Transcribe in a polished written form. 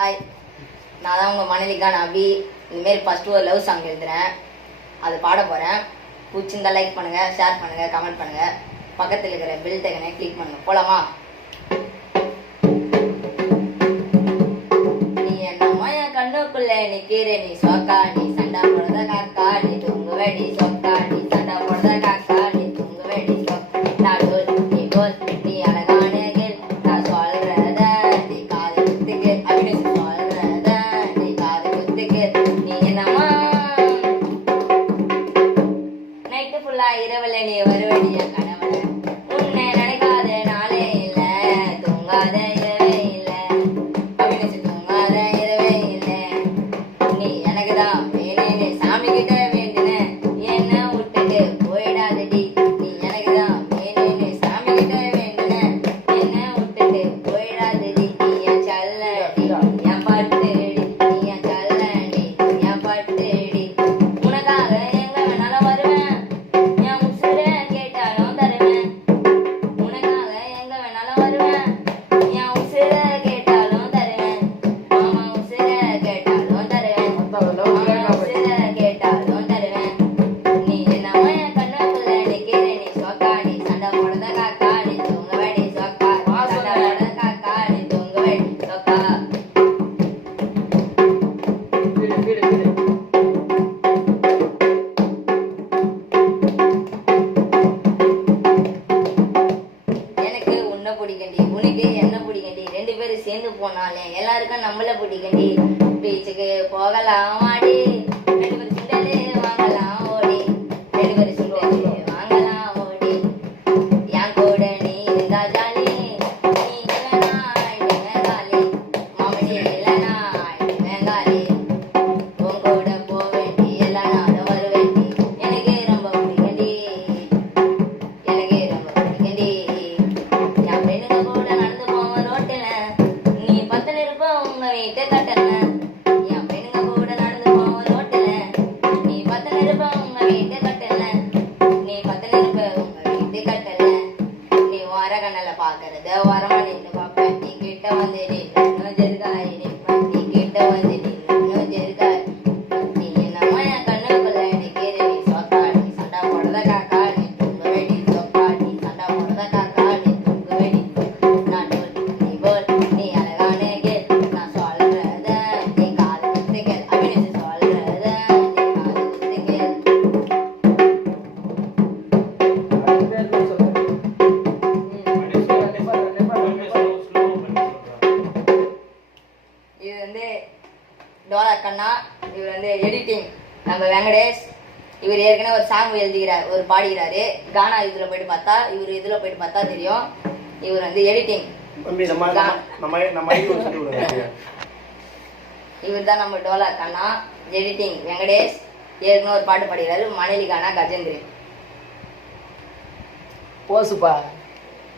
Hi, நான் தான் உங்கள் மனைவிக்கான அபி. இந்தமாரி ஃபஸ்ட்டு ஒரு லவ் சாங் எழுதுகிறேன், அது பாட போகிறேன். பிடிச்சிருந்தா லைக் பண்ணுங்கள், ஷேர் பண்ணுங்கள், கமெண்ட் பண்ணுங்கள். பக்கத்தில் இருக்கிற பெல் டெக்கனை கிளிக் பண்ணுங்கள். போகலாமா? நீ என்னம்மா என் கண்ணுக்குள்ளே நிற்கிற, நீ சோக்கா, நீ சண்டை போடுறத காக்கா, நீ தூங்குவடி சோக்கா, நீ சண்டை போடுறத காக்கா, நீ தூங்குவடி சோக்கா. நான் டோல், நீ கோல், நீ அழகான கேள், நான் சொல்றத நீ காது குத்துக்கு, அப்படின்னு சொல்றத நீ காது குத்துக்கு. நீ என்னம்மா நைட்டு ஃபுல்லா இரவுல நீ வருவடி என் கனவுல, உன்னை நினைக்காத நாளே இல்ல, தூங்காத இரவே இல்ல, அப்படின்னு தூங்காத இரவே இல்ல. நீ எனக்கு தான் வேணேன்னு சாமி கிட்ட வேண்டின, என்ன விட்டுட்டு போயிடாதடி. நீ எனக்கு தான் வேணேன்னு சாமி கிட்ட வேண்டின, என்ன விட்டுட்டு போயிடாதடி. நீ என் சல்லடி, என் பட்டுடி, நீ என் சல்லடி, என் பட்டுடி. உனக்காக எங்க வேணாலும் வருவேன், என் உசுர கேட்டாலும் தருவேன். உனக்காக எங்க வேணாலும் வருவேன், என் உசுர கேட்டாலும் தருவேன். மாமா உசுர கேட்டாலும் தருவேன், மாமா உசுர கேட்டாலும் தருவேன். நீ என்னமோ என் கண்ணுக்குள்ள நிக்கிற, நீ சோக்கா, நீ சண்டை போடுறத காக்கா, நீ தூங்குவடி சோக்கா, சண்டை போடுறத காக்கா, நீ தூங்குவடி சோக்கா. எனக்கு உன்னை பிடிக்கண்டி, உனக்கு என்ன பிடிக்கண்டி, ரெண்டு பேரும் சேர்ந்து போனாலே எல்லாருக்கும் நம்மள பிடிக்கண்டி. பீச்சுக்கு போகலாம் வாடி, ரெண்டு பேரும் சுண்டலு வாங்கலாம் ஓடி, ரெண்டு பேரும் சுண்டலு வாங்கலாம் ஓடி. என் கூட நீ இருந்தா ஜாலி, நீ இல்லைனா ஆயிடுவேன் காலி, மாமடி இல்லைனா ஆயிடுவேன் காலி. உன் கூட போவேண்டி, எல்லா நாளும் வருவேண்டி, எனக்கு ரொம்ப பிடிக்கண்டி, எனக்கு ரொம்ப பிடிக்கண்டி. என் பெண்ணுங்க கூட நடந்து போவேன் ரோட்டுல, நீ பத்தல இருப்ப உங்க வீட்டை கட்டல. என் பெண்ணுங்க கூட நடந்து போவேன் ரோட்டுல, நீ பத்தல இருப்ப உங்க வீட்டை கட்டல, நீ பத்தல இருப்ப உங்க வீட்டை கட்டல. நீ வர கண்ணல பாக்குறத வரமா நின்று பாப்பேன், நீ கிட்ட வந்து நின்று ஜெருகாய் நிற்பேன், நீ கிட்ட வந்து நின்று ஜெருகாய். நீ என்னம்மா என் கண்ணுக்குள்ள நிக்கிற, நீ சோக்கா, நீ சண்டை போடுறத காக்கா, நீ தூங்குவடி சோக்கா, நீ சண்டை போடுறத காக்கா, நீ தூங்குவடி. நான் டோல், நீ கோல், நீ அழகான கேள், நான் சொல்றத நீ காது குத்து கேள், அப்படின்னு சொல்றத நீ காது குத்து கேள். இது வந்து டோலா கண்ணா, இவர் வந்து எடிட்டிங் நம்ம வெங்கடேஷ். இவர் ஏற்கனவே ஒரு சாங் எழுதுகிறார், ஒரு பாடுகிறாரு. கானா இதுல போயிட்டு பார்த்தா, இவர் இதுல போயிட்டு பார்த்தா தெரியும். இவர் வந்து எடிட்டிங், இவர் தான் நம்ம டோலா கண்ணா. எடிட்டிங் வெங்கடேஷ். ஏற்கனவே ஒரு பாட்டு பாடுகிறாரு, மணலி கானா கஜேந்திரன். போசுப்பா.